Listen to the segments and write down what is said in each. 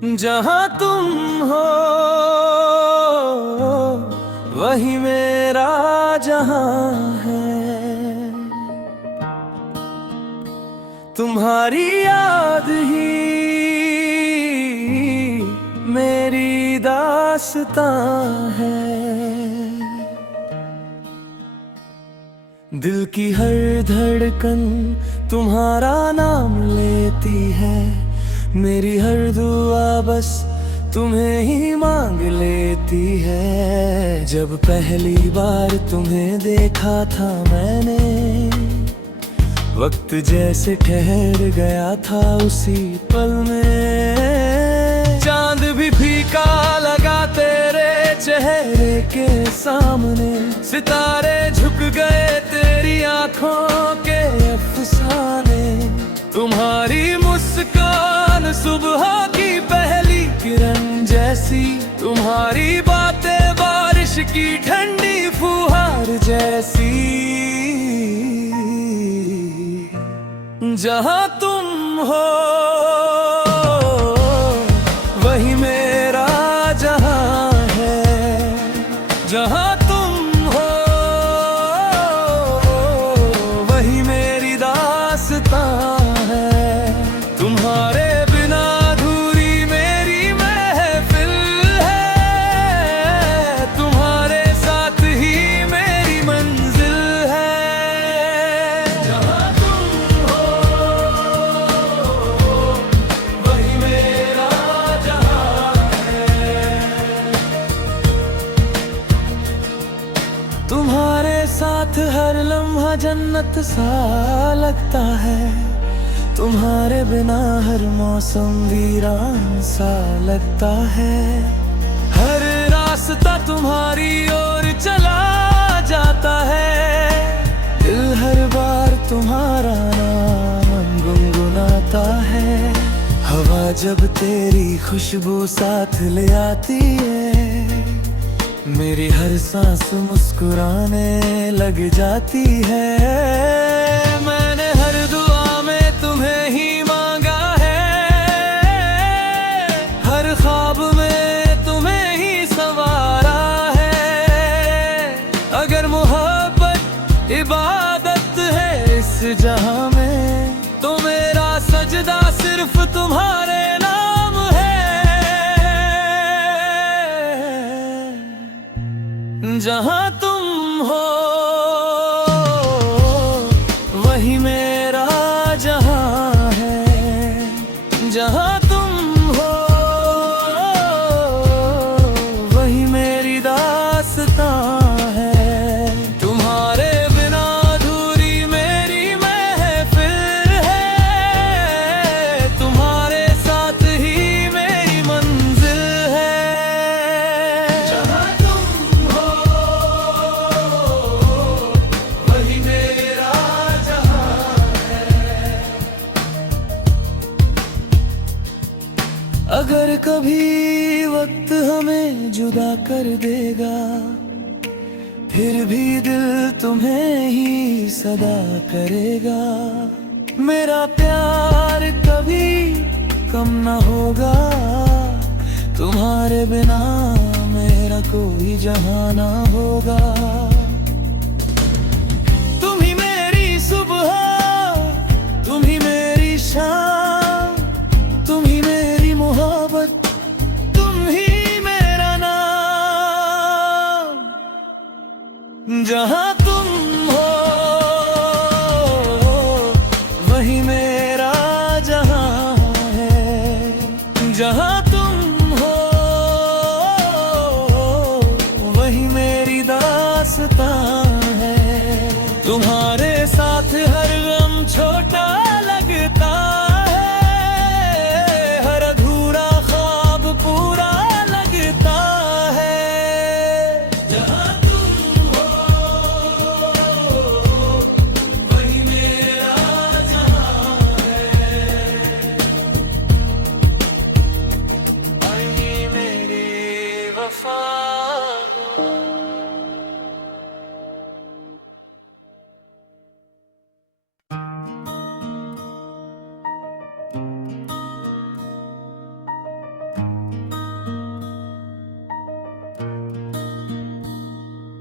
जहाँ तुम हो वही मेरा जहाँ है। तुम्हारी याद ही मेरी दास्तां है। दिल की हर धड़कन तुम्हारा नाम लेती है। मेरी हर दुआ बस तुम्हें ही मांग लेती है। जब पहली बार तुम्हें देखा था मैंने, वक्त जैसे ठहर गया था उसी पल में। चांद भी फीका लगा तेरे चेहरे के सामने। सितारे झुक गए तेरी आंखों के अफसाने। तुम्हारी मुस्कान सुबह की पहली किरण जैसी। तुम्हारी बातें बारिश की ठंडी फुहार जैसी। जहाँ तुम हो वही मेरा जहाँ है। जहाँ तुम हो वही मेरी दास्तां है। तुम्हारे बिना अधूरी मेरी महफिल है। तुम्हारे साथ ही मेरी मंजिल है। जहाँ तुम हो वही मेरा जहाँ है। तुम्हारे साथ हर लम्हा जन्नत सा लगता है। तुम्हारे बिना हर मौसम वीरान सा लगता है। हर रास्ता तुम्हारी ओर चला जाता है। दिल हर बार तुम्हारा नाम गुनगुनाता है। हवा जब तेरी खुशबू साथ ले आती है। मेरी हर सांस मुस्कुराने लग जाती है। मैंने हर दुआ में तुम्हें ही मांगा है। हर ख्वाब में तुम्हें ही संवारा है। अगर मोहब्बत इबादत है इस जहां में, तो मेरा सजदा सिर्फ तुम्हारे नाम है। जहाँ तुम हो वही मेरा जहाँ है। जहाँ तुम हो वही मेरी दास्तां है। तुम्हारे बिना अधूरी मेरी महफिल है। तुम्हारे साथ ही मेरी मंजिल है। जहाँ तुम हो वही मेरा जहाँ है। अगर कभी वक्त हमें जुदा कर देगा, फिर भी दिल तुम्हें ही सदा करेगा। मेरा प्यार कभी कम ना होगा। तुम्हारे बिना मेरा कोई जहां ना होगा। तुम ही मेरी सुबह, तुम ही मेरी शाम। तुम ही मेरी मोहब्बत, तुम ही मेरा नाम। जहाँ तुम हो वही मेरा जहाँ है। जहाँ तुम हो वही मेरी दास्तां है। तुम्हारे साथ हर गम छोटा लगता है। हर अधूरा ख्वाब पूरा लगता है। जहाँ तुम हो वही मेरा जहाँ है। वही मेरी वफा।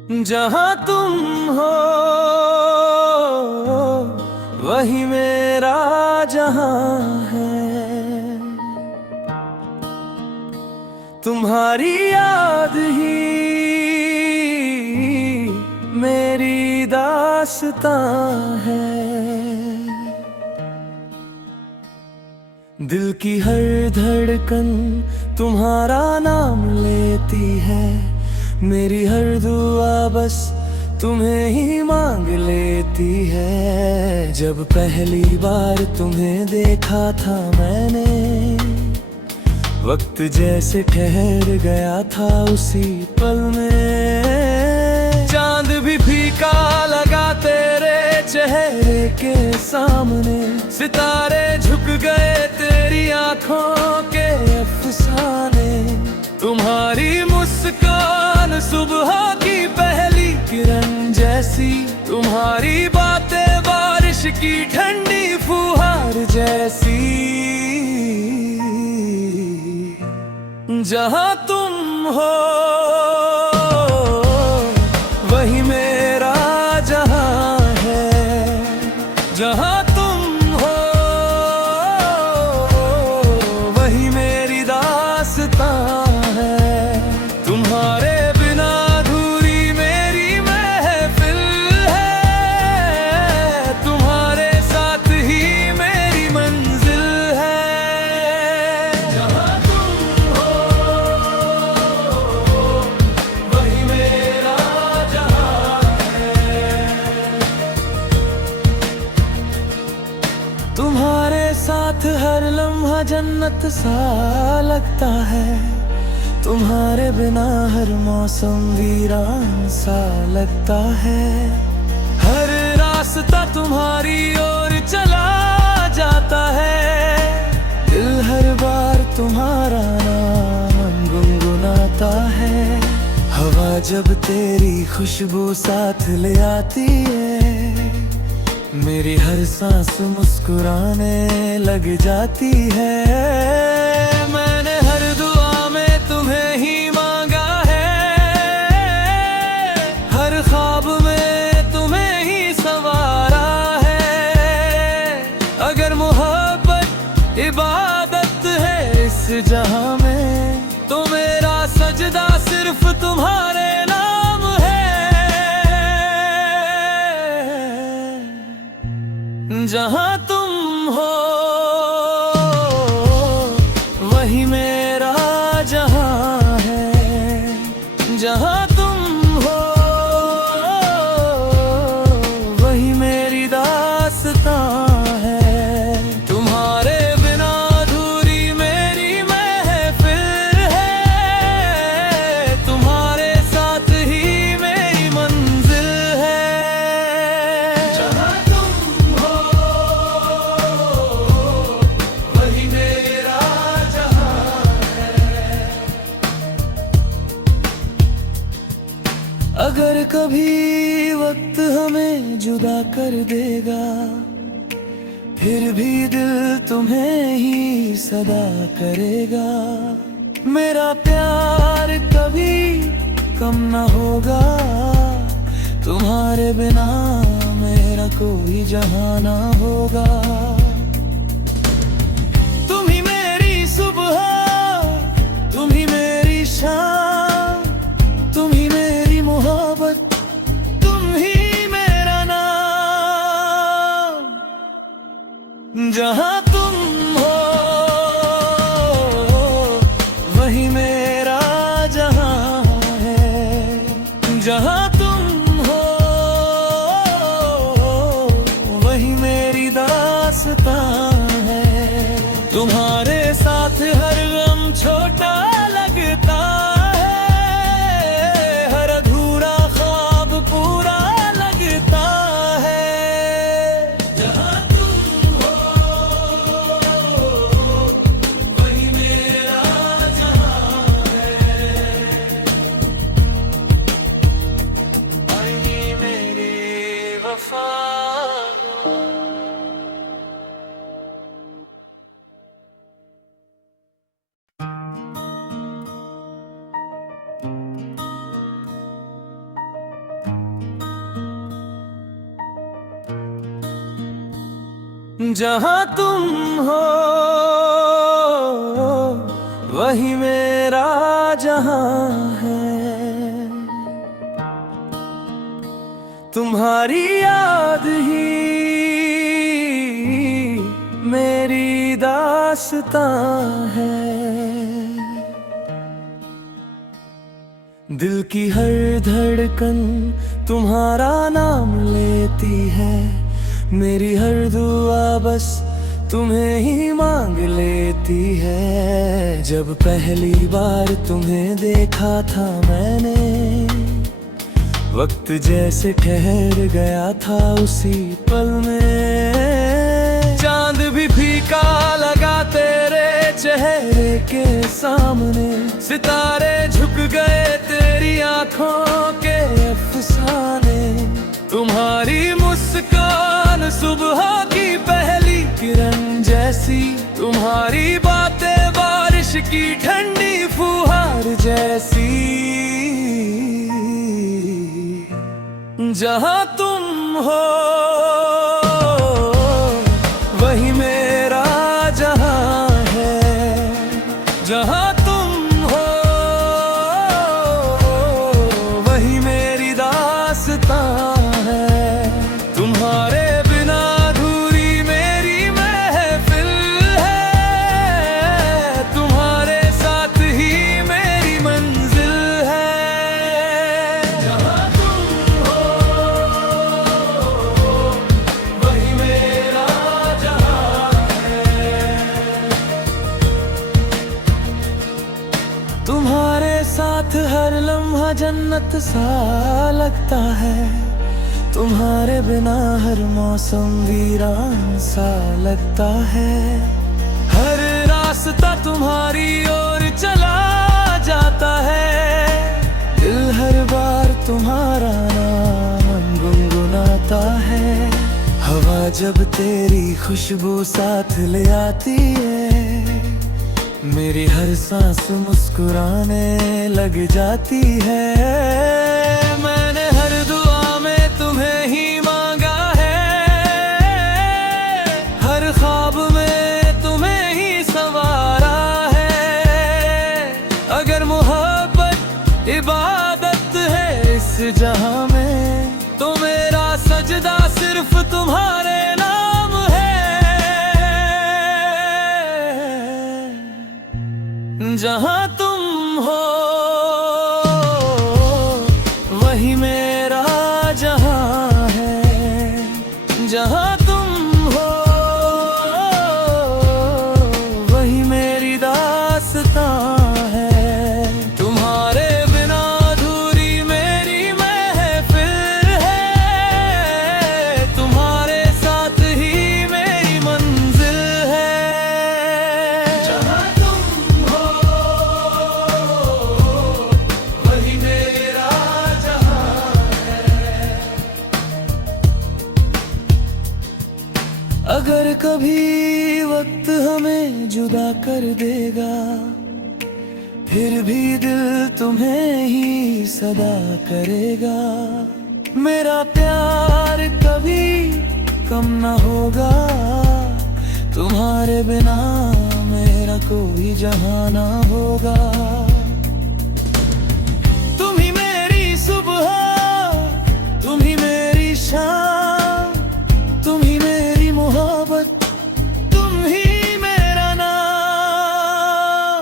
जहाँ तुम हो वही मेरा जहाँ है। तुम्हारी याद ही मेरी दास्तां है। दिल की हर धड़कन तुम्हारा नाम लेती है। मेरी हर दुआ बस तुम्हें ही मांग लेती है। जब पहली बार तुम्हें देखा था मैंने, वक्त जैसे ठहर गया था उसी पल में। चांद भी फीका लगा तेरे चेहरे के सामने, सितारे झुक गए तेरी आंखों के अफसाने। तुम्हारी मुस्कान सुबह की पहली किरण जैसी, तुम्हारी बातें बारिश की ठंडी फुहार जैसी। जहाँ तुम हो वही मेरा जहाँ है। जहाँ तुम हो वही मेरी दास्तां है। तुम्हारे बिना अधूरी मेरी महफिल है। तुम्हारे साथ ही मेरी मंजिल है। जहाँ तुम हो वही मेरा जहाँ है। तुम्हारे साथ हर लम्हा जन्नत सा लगता है। तुम्हारे बिना हर मौसम वीरान सा लगता है। हर रास्ता तुम्हारी ओर चला जाता है। दिल हर बार तुम्हारा नाम गुनगुनाता है। हवा जब तेरी खुशबू साथ ले आती है, मेरी हर सांस मुस्कुराने लग जाती है। मैंने हर दुआ में तुम्हें ही मांगा है। हर ख्वाब में तुम्हें ही संवारा है। अगर मोहब्बत इबादत है इस जहां में, तो मेरा सजदा सिर्फ तुम्हारे नाम है। जहाँ तुम हो वही मेरा जहाँ है। जहाँ तुम हो वही मेरी दास्तां है। तुम्हारे बिना अधूरी मेरी महफिल है। तुम्हारे साथ ही मेरी मंजिल है। जहाँ तुम हो वही मेरा जहाँ है। अगर कभी वक्त हमें जुदा कर देगा, फिर भी दिल तुम्हें ही सदा करेगा। मेरा प्यार कभी कम ना होगा। तुम्हारे बिना मेरा कोई जहां ना होगा। तुम ही मेरी सुबह, तुम ही मेरी शाम, तुम ही मेरी मोहब्बत, तुम ही मेरा नाम। जहाँ तुम हो वही मेरा जहाँ है। जहाँ तुम हो वही मेरी दास्तां है। तुम्हारे साथ हर गम छोटा लगता है। हर अधूरा ख्वाब पूरा लगता है। जहाँ तुम हो वही मेरा जहाँ है। वही मेरी वफा। जहाँ तुम हो वही मेरा जहाँ है। तुम्हारी याद ही मेरी दास्तां है। दिल की हर धड़कन तुम्हारा नाम लेती है। मेरी हर दुआ बस तुम्हें ही मांग लेती है। जब पहली बार तुम्हें देखा था मैंने, वक्त जैसे ठहर गया था उसी पल में। चांद भी फीका लगा तेरे चेहरे के सामने, सितारे झुक गए तेरी आंखों के अफसाने। तुम्हारी मुस्कान सुबह की पहली किरण जैसी, तुम्हारी बातें बारिश की ठंडी फुहार जैसी। जहाँ तुम हो वही मेरा जहाँ है। जहाँ तुम हो वही मेरी दास्तां है। तुम्हारे बिना अधूरी मेरी महफिल है। तुम्हारे साथ ही मेरी मंजिल है। जहाँ तुम हो वही मेरा जहाँ है। तुम्हारे साथ हर लम्हा जन्नत सा लगता है। तुम्हारे बिना हर मौसम वीरान सा लगता है। हर रास्ता तुम्हारी ओर चला जाता है। दिल हर बार तुम्हारा नाम गुनगुनाता है। हवा जब तेरी खुशबू साथ ले आती है, मेरी हर सांस मुस्कुराने लग जाती है। मैंने हर दुआ में तुम्हें ही मांगा है। हर ख्वाब में तुम्हें ही संवारा है। अगर मोहब्बत इबादत है इस जहां में, तो मेरा सजदा सिर्फ तुम्हारे नाम है। जहाँ तुम हो वही मेरा जहाँ है। जहाँ तुम हो वही मेरी दास्तां है। तुम्हारे बिना अधूरी मेरी महफिल है। तुम्हारे साथ ही मेरी मंजिल है। जहाँ तुम हो वही मेरा जहाँ है। अगर कभी वक्त हमें जुदा कर देगा, फिर भी दिल तुम्हें ही सदा करेगा। मेरा प्यार कभी कम ना होगा। तुम्हारे बिना मेरा कोई जहां ना होगा। तुम ही मेरी सुबह, तुम ही मेरी शाम, तुम ही मेरी मोहब्बत, तुम ही मेरा नाम।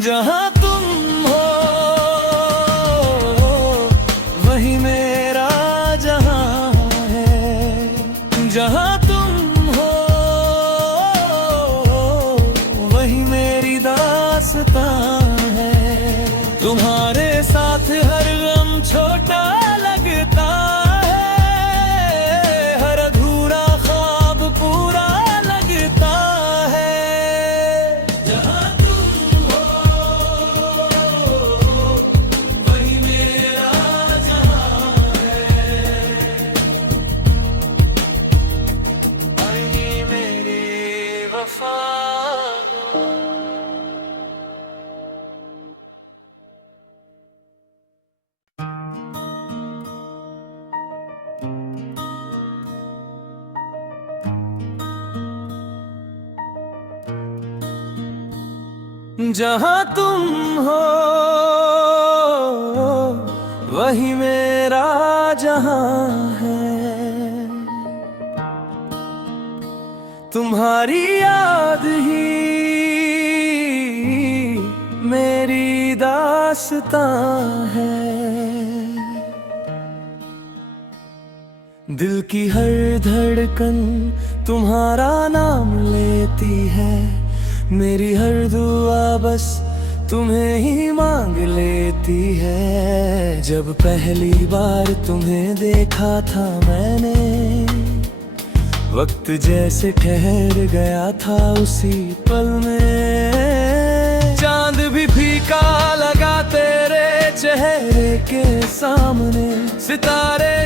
जहाँ तुम हो वही मेरा जहाँ है। जहाँ तुम हो वही मेरी दास्तां है। तुम्हारे साथ हर गम छोटा लगता है। हर अधूरा ख्वाब पूरा लगता है। जहाँ तुम हो जहाँ तुम हो वही मेरा जहाँ है। तुम्हारी याद ही मेरी दास्तां है। दिल की हर धड़कन तुम्हारा नाम लेती है। मेरी हर दुआ बस तुम्हें ही मांग लेती है। जब पहली बार तुम्हें देखा था मैंने, वक्त जैसे ठहर गया था उसी पल में। चांद भी फीका लगा तेरे चेहरे के सामने, सितारे